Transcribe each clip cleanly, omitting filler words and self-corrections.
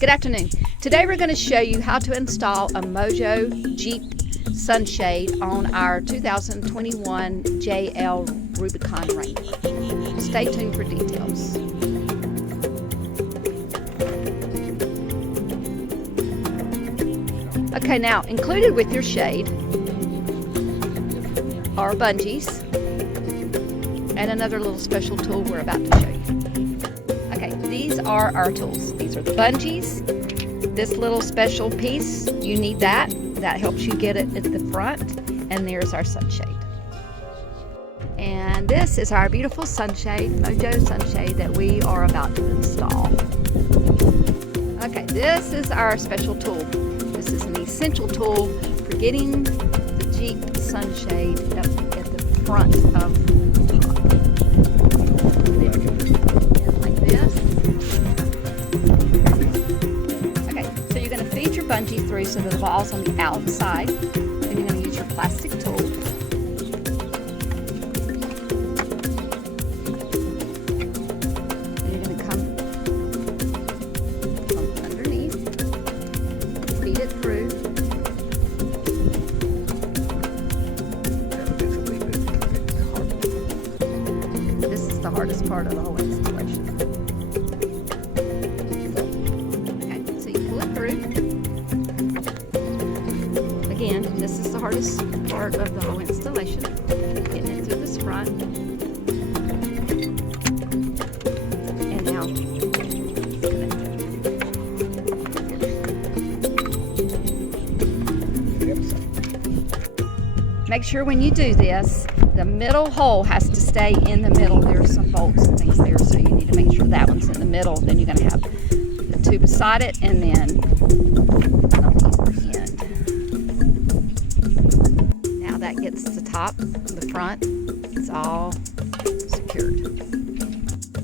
Good afternoon. Today we're going to show you how to install a Mojo Jeep sunshade on our 2021 JL Rubicon Wrangler. Stay tuned for details. Okay, now included with your shade are bungees and another little special tool we're about to show you. Okay, these are our tools. These are the bungees. This little special piece, you need that. That helps you get it at the front. And there's our sunshade. And this is our beautiful sunshade, Mojo Sunshade, that we are about to install. Okay, this is our special tool. This is an essential tool for getting the Jeep sunshade up at the front of the top. Like this. Okay, so you're going to feed your bungee through so that the ball's on the outside. Then you're going to use your plastic tool. And you're going to come underneath, feed it through. This is the hardest part of the whole installation. Okay, so you pull it through. Again, this is the hardest part of the whole installation. Getting it through this front. And now make sure when you do this, the middle hole has to stay in the middle. There's some bolts and things there, so you need to make sure that one's in the middle. Then you're going to have the two beside it, and then on either end. Now that gets the top, the front, it's all secured.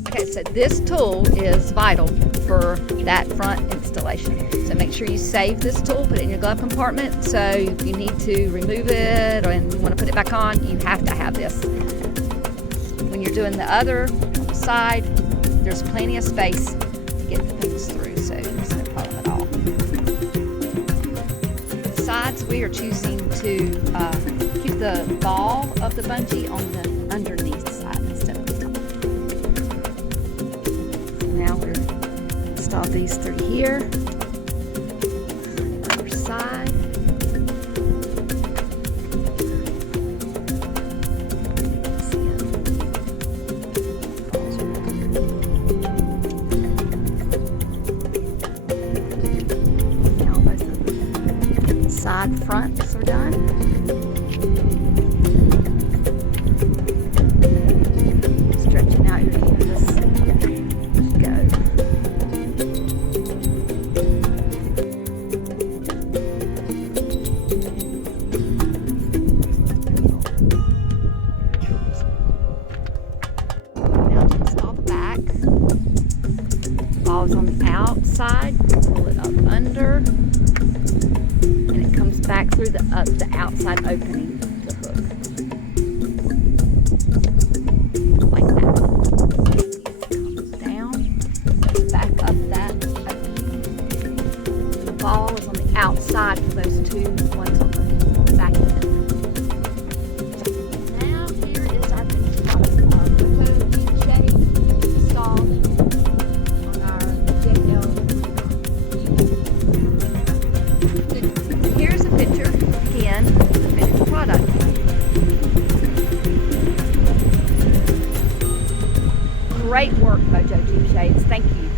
Okay, so this tool is vital for that front installation. So make sure you save this tool, put it in your glove compartment. So if you need to remove it or you want to put it back on, you have to have this. When you're doing the other side, there's plenty of space to get the things through, so there's no problem at all. The sides, we are choosing to keep the ball of the bungee on the underneath side instead of the top. Now we're install these through here. Other side. Now both of the side fronts are done. Stretching out your canvas. Go. Now to install the back. Ball's on the outside. Pull it up under, and it comes back through the outside opening to hook. Like that. Comes down, back up that opening. The ball is on the outside for those two ones on the back end. Now here is our finished product. Our Mojo shade installed on our JL. Here's a picture, again, of the finished product. Great work, Mojo Sunshade. Thank you.